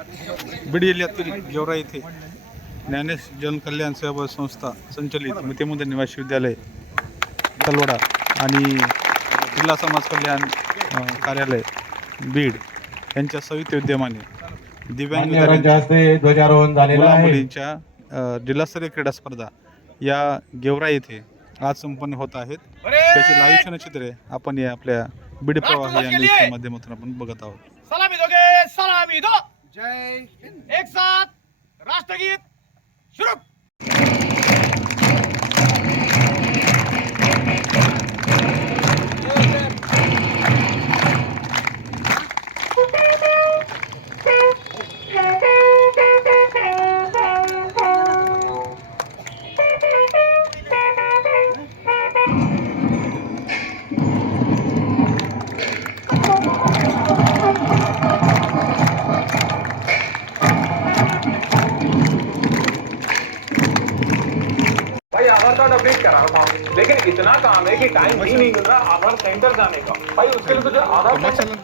बीड जिल्ह्यातील गेवरा येथे ज्ञानेश जनकल्याण सेवा संस्था संचलित मितेमुंद निवासी विद्यालय तलवडा आणि जिल्हा समाज कल्याण कार्यालय बीड यांच्या संयुक्त विद्यमाने दिव्यांग मान्यवरांच्या हस्ते ध्वजारोहण झालेलं मुला आहे. मुलींच्या अ, जिल्हास्तरीय क्रीडा स्पर्धा या गेवरा येथे आज संपन्न होत आहेत. त्याची लाईव्ह क्षणचित्रे आपण या आपल्या बीड प्रवाह या न्यूजच्या माध्यमातून आपण बघत आहोत. जय हिंद. एक साथ राष्ट्रगीत शुरू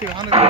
வானதி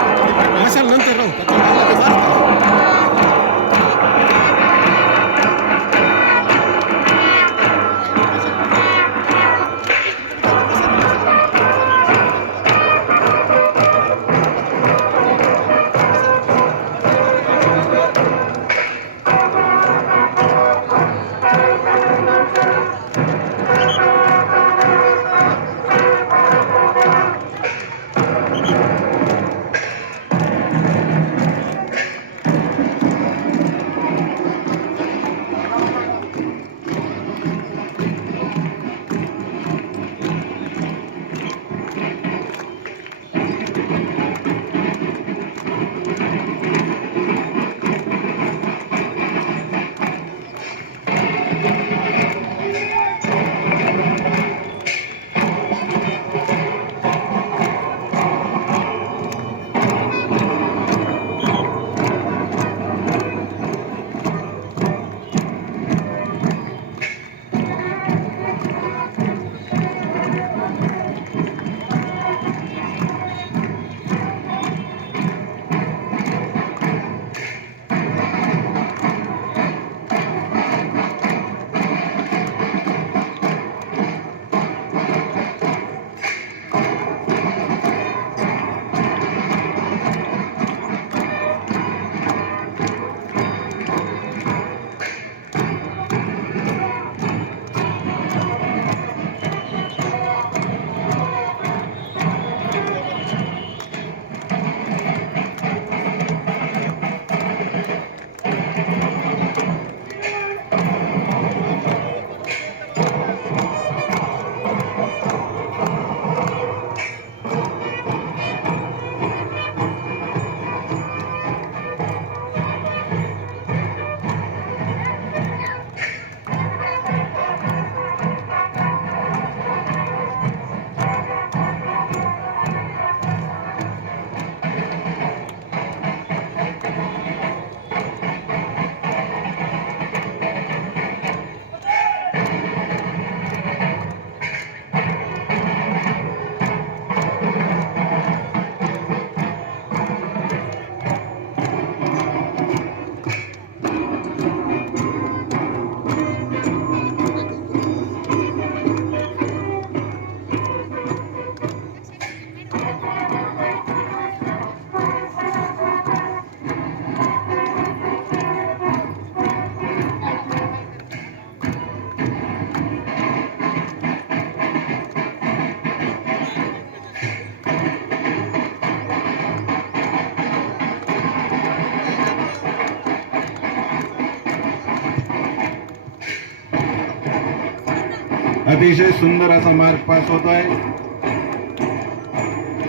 अतिशय सुंदर असा मार्ग पास होतोय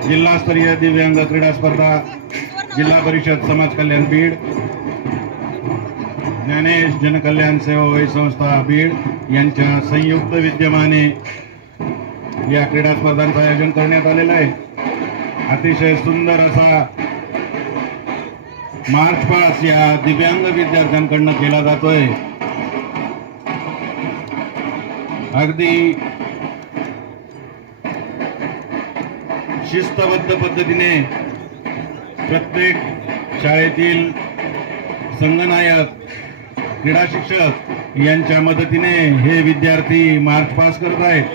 जिल्हास्तरीय दिव्यांग क्रीडा स्पर्धा जिल्हा परिषद समाज कल्याण बीड ज्ञानेश जनकल्याण सेवा वय संस्था बीड यांच्या संयुक्त विद्यमाने या क्रीडा स्पर्धांचं आयोजन करण्यात आलेलं आहे. अतिशय सुंदर असा मार्च पास या दिव्यांग विद्यार्थ्यांकडनं केला जातोय. अगदी शिस्तबद्ध पद्धतीने प्रत्येक शाळेतील संगनायक क्रीडा शिक्षक यांच्या मदतीने हे विद्यार्थी मार्च पास करत आहेत.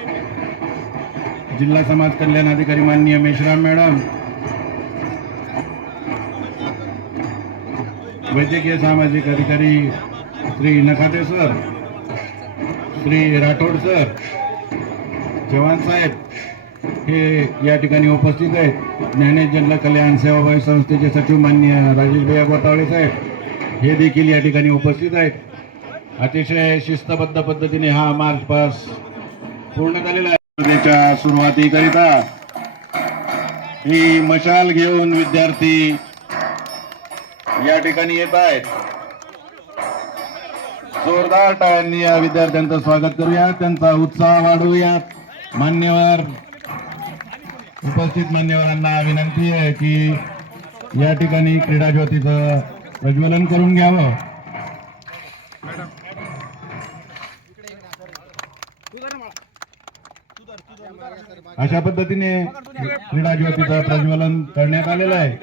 जिल्हा समाज कल्याण अधिकारी माननीय मेश्राम मॅडम वैद्यकीय सामाजिक अधिकारी श्री नखाते सर श्री राठोड सर चव्हाण साहेब हे या ठिकाणी उपस्थित आहेत. ज्ञानेश जनला कल्याण सेवाभावी संस्थेचे सचिव मान्य राजेश भैया गोतावळे साहेब हे देखील या ठिकाणी उपस्थित आहेत. अतिशय शिस्तबद्ध पद्धतीने हा मार्च पास पूर्ण झालेला आहे. स्पर्धेच्या सुरुवातीकरिता ही मशाल घेऊन विद्यार्थी या ठिकाणी येत आहेत. जोरदार टाळ्यांनी या विद्यार्थ्यांचं स्वागत करूया त्यांचा उत्साह वाढवूयात. मान्यवर उपस्थित मान्यवरांना विनंती आहे की या ठिकाणी क्रीडा ज्योतीचं प्रज्वलन करून घ्यावं. अशा पद्धतीने क्रीडा ज्योतीचं प्रज्वलन करण्यात आलेलं आहे.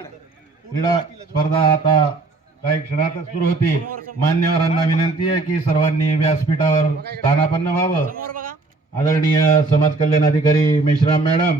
क्रीडा स्पर्धा आता काही क्षणातच सुरू होती. मान्यवरांना विनंती आहे की सर्वांनी व्यासपीठावर स्थानापन्न व्हावं. आदरणीय समाज कल्याण अधिकारी मेश्राम मॅडम.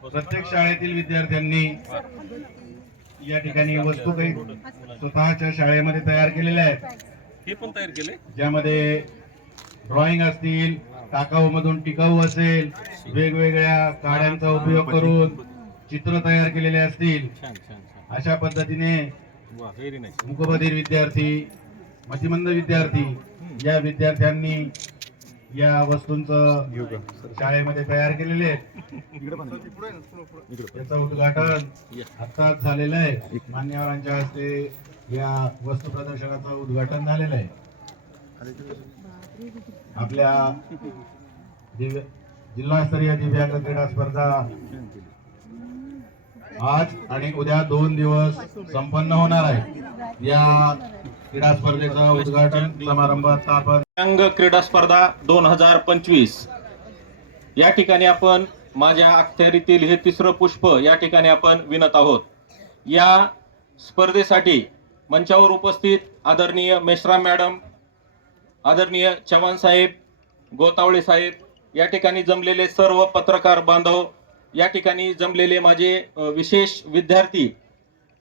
प्रत्येक शाळेतील विद्यार्थ्यांनी या ठिकाणी वस्तू काही स्वतःच्या शाळेमध्ये तयार केलेल्या आहेत. हे पण तयार केले? ज्यामध्ये ड्रॉइंग असतील टाकाऊ मधून टिकाऊ असेल वेगवेगळ्या काड्यांचा उपयोग करून चित्र तयार केलेले असतील. अशा पद्धतीने मुकबधीर विद्यार्थी मतिमंद विद्यार्थी या विद्यार्थ्यांनी या वस्तूंचं शाळेमध्ये तयार केलेले आहेत. त्याचं उद्घाटन आत्ताच झालेलं आहे. मान्यवरांच्या हस्ते या वस्तू प्रदर्शनाचं उद्घाटन झालेलं आहे. आपल्या दिव्य जिल्हास्तरीय दिव्यांग क्रीडा स्पर्धा आज आणि उद्या दोन दिवस संपन्न होणार आहे. या क्रीडा स्पर्धेचं उद्घाटन समारंभात आपण दिव्यांग क्रीडा स्पर्धा दोन हजार पंचवीस. या ठिकाणी आपण माझ्या अखत्यारीतील हे तिसरं पुष्प या ठिकाणी आपण विणत आहोत. या स्पर्धेसाठी मंचावर उपस्थित आदरणीय मेश्राम मॅडम आदरणीय चव्हाण साहेब गोतावळे साहेब या ठिकाणी जमलेले सर्व पत्रकार बांधव या ठिकाणी जमलेले माझे विशेष विद्यार्थी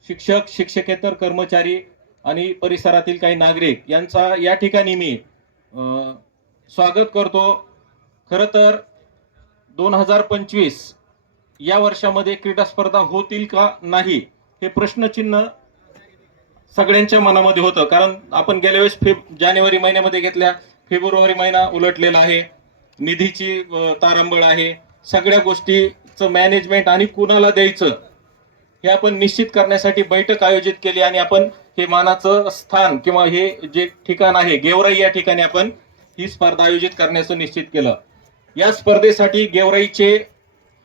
शिक्षक शिक्षकेतर कर्मचारी आणि परिसरातील काही नागरिक यांचा या ठिकाणी मी स्वागत करतो. खरं तर दोन हजार पंचवीस या वर्षामध्ये क्रीडा स्पर्धा होतील का नाही हे प्रश्नचिन्ह सगळ्यांच्या मनामध्ये होतं. कारण आपण गेल्या वेळेस फेब जानेवारी महिन्यामध्ये घेतल्या. फेब्रुवारी महिना उलटलेला आहे. निधीची तारंबळ आहे. सगळ्या गोष्टीचं मॅनेजमेंट आणि कुणाला द्यायचं हे आपण निश्चित करण्यासाठी बैठक आयोजित केली आणि आपण हे मानाचं स्थान किंवा हे जे ठिकाण आहे गेवराई या ठिकाणी आपण ही स्पर्धा आयोजित करण्याचं निश्चित केलं. या स्पर्धेसाठी गेवराईचे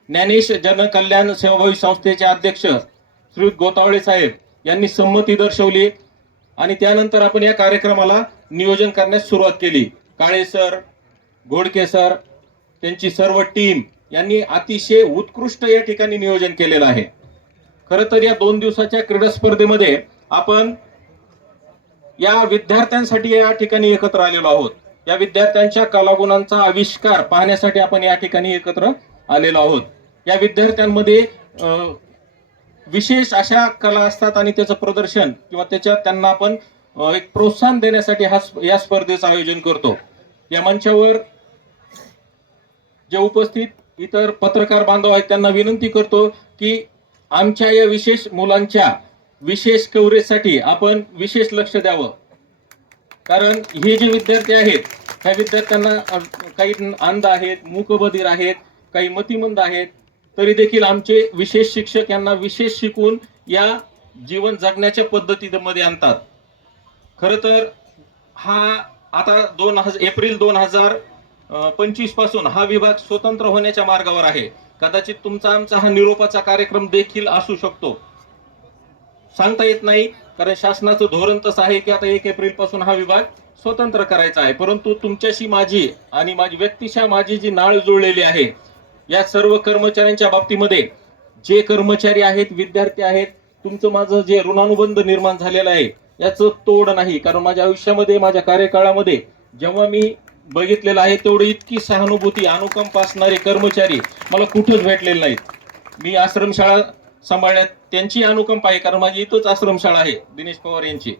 ज्ञानेश जनकल्याण सेवाभावी संस्थेचे अध्यक्ष श्री गोतावळे साहेब यांनी संमती दर्शवली आणि त्यानंतर आपण या कार्यक्रमाला नियोजन करण्यास सुरुवात केली. काळे सर घोडके सर त्यांची सर्व टीम यांनी अतिशय उत्कृष्ट या ठिकाणी नियोजन केलेलं आहे. खरं तर या दोन दिवसाच्या क्रीडा स्पर्धेमध्ये आपण या विद्यार्थ्यांसाठी या ठिकाणी एकत्र आलेलो आहोत. या विद्यार्थ्यांच्या कलागुणांचा आविष्कार पाहण्यासाठी आपण या ठिकाणी एकत्र आलेलो आहोत. या विद्यार्थ्यांमध्ये विशेष अशा कला असतात आणि त्याचं प्रदर्शन किंवा त्याच्यात त्यांना आपण एक प्रोत्साहन देण्यासाठी हा या स्पर्धेचं आयोजन करतो. या मंचावर जे उपस्थित इतर पत्रकार बांधव आहेत त्यांना विनंती करतो की आमच्या या विशेष मुलांच्या विशेष कव्हरेजसाठी आपण विशेष लक्ष द्यावं. कारण हे जे विद्यार्थी आहेत ह्या विद्यार्थ्यांना काही अंध आहेत मूकबधीर आहेत काही मतिमंद आहेत तरी देखील आमचे विशेष शिक्षक यांना विशेष शिकून या जीवन जगण्याच्या पद्धतीमध्ये आणतात. खरं तर हा आता दोन हजार एप्रिल दोन हजार पंचवीसपासून हा विभाग स्वतंत्र होण्याच्या मार्गावर आहे. कदाचित तुमचा आमचा हा निरोपाचा कार्यक्रम देखील असू शकतो. सांगता येत नाही. कारण शासनाचं धोरण तसं आहे की आता एक एप्रिलपासून हा विभाग स्वतंत्र करायचा आहे. परंतु तुमच्याशी माझी आणि माझी व्यक्तिशा माझी जी नाळ जुळलेली आहे या सर्व कर्मचाऱ्यांच्या बाबतीमध्ये जे कर्मचारी आहेत विद्यार्थी आहेत तुमचं माझं जे ऋणानुबंध निर्माण झालेलं आहे याचं तोड नाही. कारण माझ्या आयुष्यामध्ये माझ्या कार्यकाळामध्ये जेव्हा मी बघितलेलं आहे तेवढं इतकी सहानुभूती अनुकंप असणारे कर्मचारी मला कुठंच भेटलेले नाहीत. मी आश्रमशाळा सांभाळण्यात त्यांची अनुकंप आहे कारण माझी इथंच आश्रमशाळा आहे दिनेश पवार यांची.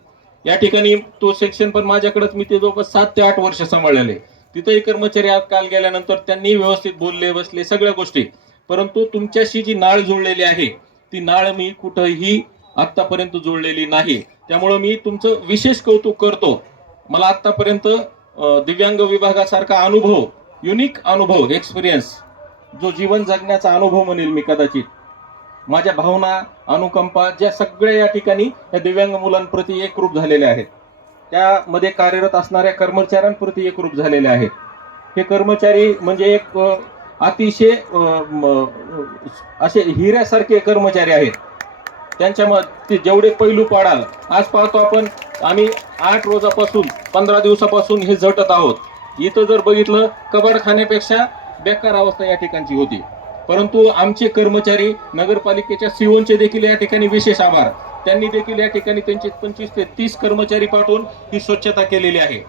या ठिकाणी तो सेक्शन पण माझ्याकडेच मी ते जवळपास सात ते आठ वर्ष सांभाळलेले. तिथंही कर्मचारी आज काल गेल्यानंतर त्यांनी व्यवस्थित बोलले बसले सगळ्या गोष्टी. परंतु तुमच्याशी जी नाळ जुळलेली आहे ती नाळ मी कुठंही आतापर्यंत जुळलेली नाही. त्यामुळं मी तुमचं विशेष कौतुक करतो. मला आतापर्यंत दिव्यांग विभागासारखा अनुभव युनिक अनुभव एक्सपिरियन्स जो जीवन जगण्याचा अनुभव म्हणेल मी कदाचित माझ्या भावना अनुकंपा ज्या सगळ्या या ठिकाणी या दिव्यांग मुलांप्रती एकरूप झालेल्या आहेत. त्यामध्ये कार्यरत असणाऱ्या कर्मचाऱ्यांप्रती एकरूप झालेले आहेत. हे कर्मचारी म्हणजे एक अतिशय असे हिऱ्यासारखे कर्मचारी आहेत. त्यांच्या मग ते जेवढे पैलू पाडाल आज पाहतो आपण आम्ही आठ रोजापासून पंधरा दिवसापासून हे झटत आहोत. इथं जर बघितलं कबाडखान्यापेक्षा बेकार अवस्था या ठिकाणची होती. परंतु आमचे कर्मचारी नगरपालिकेच्या सीओनचे देखील या ठिकाणी विशेष आभार. त्यांनी देखील या ठिकाणी त्यांचे पंचवीस ते तीस कर्मचारी पाठवून ही स्वच्छता केलेली आहे.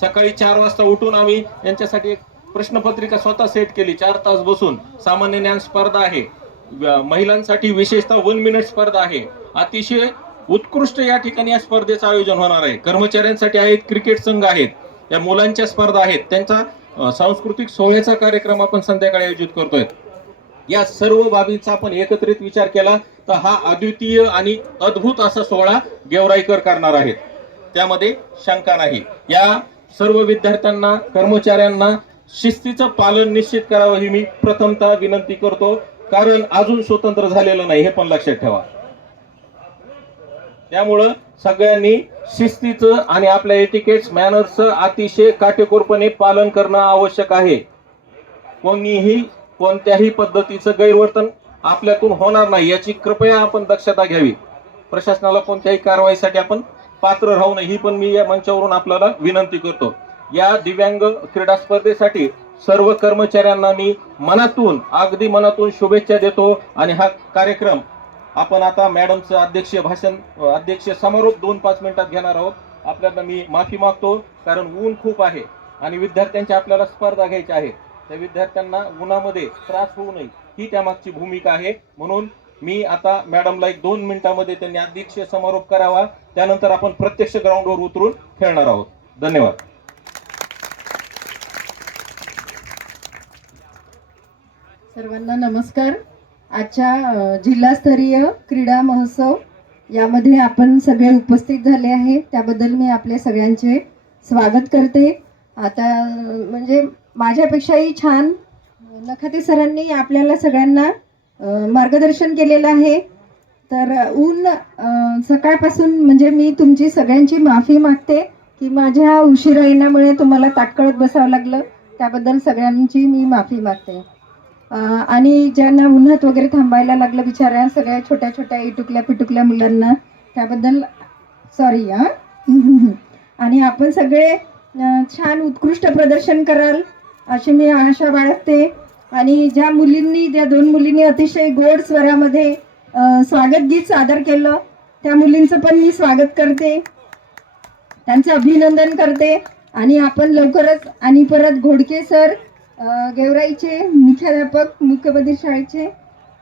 सकाळी चार वाजता उठून आम्ही यांच्यासाठी एक प्रश्नपत्रिका स्वतः सेट केली. चार तास बसून सामान्य ज्ञान स्पर्धा आहे. महिलांसाठी विशेषतः वन मिनिट स्पर्धा आहे. अतिशय उत्कृष्ट या ठिकाणी या स्पर्धेचं आयोजन होणार आहे. कर्मचाऱ्यांसाठी आहेत क्रिकेट संघ आहेत या मुलांच्या स्पर्धा आहेत. त्यांचा सांस्कृतिक सोहळ्याचा कार्यक्रम आपण संध्याकाळी आयोजित करतोय. या सर्व बाबींचा आपण एकत्रित विचार केला तर हा अद्वितीय आणि अद्भुत असा सोहळा गेवराईकर करणार आहेत. त्यामध्ये शंका नाही. या सर्व विद्यार्थ्यांना कर्मचाऱ्यांना शिस्तीचं पालन निश्चित करावं ही मी प्रथमतः विनंती करतो. कारण अजून स्वतंत्र झालेलं नाही हे पण लक्षात ठेवा. त्यामुळं सगळ्यांनी शिस्तीचं आणि आपल्या एटिकेट्स मॅनर्सचं अतिशय काटेकोरपणे पालन करणं आवश्यक आहे. कोणीही कोणत्याही पद्धतीचं गैरवर्तन आपल्यातून होणार नाही याची कृपया आपण दक्षता घ्यावी. प्रशासनाला कोणत्याही कारवाईसाठी आपण पात्र राहू नये ही पण मी या मंचावरून आपल्याला विनंती करतो. या दिव्यांग क्रीडा स्पर्धेसाठी सर्व कर्मचाऱ्यांना मी मनातून अगदी मनातून शुभेच्छा देतो आणि हा कार्यक्रम आपण आता मॅडमचं अध्यक्षीय भाषण अध्यक्ष समारोप दोन पाच मिनिटात घेणार आहोत. आपल्याला मी माफी मागतो कारण ऊन खूप आहे आणि विद्यार्थ्यांची आपल्याला स्पर्धा घ्यायची आहे. त्या विद्यार्थ्यांना उन्हामध्ये त्रास होऊ नये ही त्यामागची भूमिका आहे. म्हणून मी आता मॅडमला एक दोन मिनिटांमध्ये त्यांनी अध्यक्षीय समारोप करावा. त्यानंतर आपण प्रत्यक्ष ग्राउंडवर उतरून खेळणार आहोत. धन्यवाद. सर्वांना नमस्कार. आजच्या जिल्हास्तरीय क्रीडा महोत्सव यामध्ये आपण सगळे उपस्थित झाले आहे. त्याबद्दल मी आपले सगळ्यांचे स्वागत करते. आता म्हणजे माझ्यापेक्षाही छान नखाते सरांनी आपल्याला सगळ्यांना मार्गदर्शन केलेलं आहे. तर ऊन सकाळपासून म्हणजे मी तुमची सगळ्यांची माफी मागते की माझ्या उशिरा येण्यामुळे तुम्हाला ताटकळत बसावं लागलं. त्याबद्दल सगळ्यांची मी माफी मागते. आणि ज्यांना उन्हात वगैरे थांबायला लागलं बिचाऱ्या सगळ्या छोट्या छोट्या इटुकल्या पिटुकल्या मुलांना त्याबद्दल सॉरी हां? आणि आपण सगळे छान उत्कृष्ट प्रदर्शन कराल अशी मी आशा बाळगते. आणि ज्या मुलींनी ज्या दोन मुलींनी अतिशय गोड स्वरामध्ये स्वागत गीत सादर केलं त्या मुलींचं पण मी स्वागत करते. त्यांचं अभिनंदन करते. आणि आपण लवकरच आणि परत घोडके सर गेवराईचे मुख्याध्यापक मुख्यपदी शाळेचे.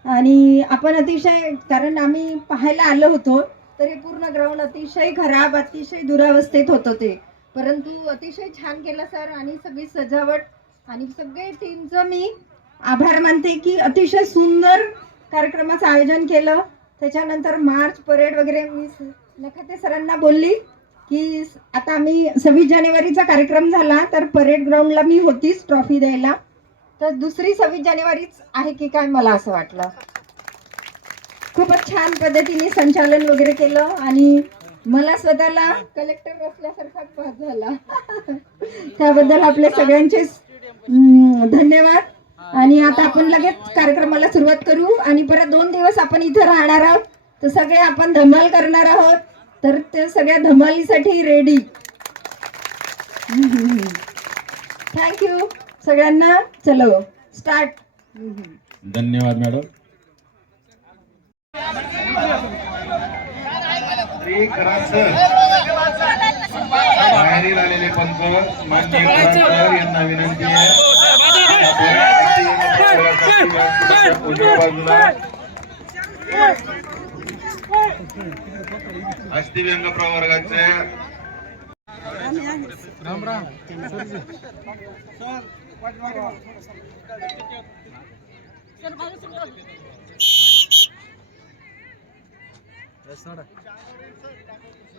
आणि आपण अतिशय कारण आम्ही पाहायला आलो होतो तर हे पूर्ण ग्राउंड अतिशय खराब अतिशय दुरावस्थेत होतं ते. परंतु अतिशय छान केलं सर आणि सगळी सजावट आणि सगळे टीमचं मी आभार मानते की अतिशय सुंदर कार्यक्रमाचं आयोजन केलं. त्याच्यानंतर मार्च परेड वगैरे मी लखाते सरांना बोलली. की आता आम्ही सव्वीस जानेवारीचा कार्यक्रम झाला तर परेड ग्राउंडला मी होतीच ट्रॉफी द्यायला. तर दुसरी सव्वीस जानेवारीच आहे की काय मला असं वाटलं. खूपच छान पद्धतीने संचालन वगैरे केलं आणि मला स्वतःला कलेक्टर असल्यासारखा भास झाला. त्याबद्दल आपले सगळ्यांचे धन्यवाद. आणि आता आपण लगेच कार्यक्रमाला सुरुवात करू आणि परत दोन दिवस आपण इथं राहणार आहोत. तर सगळे आपण धमाल करणार आहोत. तर ते सगळ्या धमालीसाठी रेडी थँक्यू सगळ्यांना चलो स्टार्ट धन्यवाद मॅडम बाहेरील आलेले पंच मान्य यांना विनंती आहे. उजव्या बाजूला अस्थिव्यंग प्रवर्गाचे. राम राम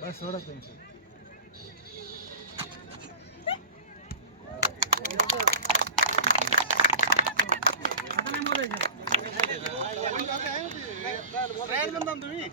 बस सोडा बोलायचं तुम्ही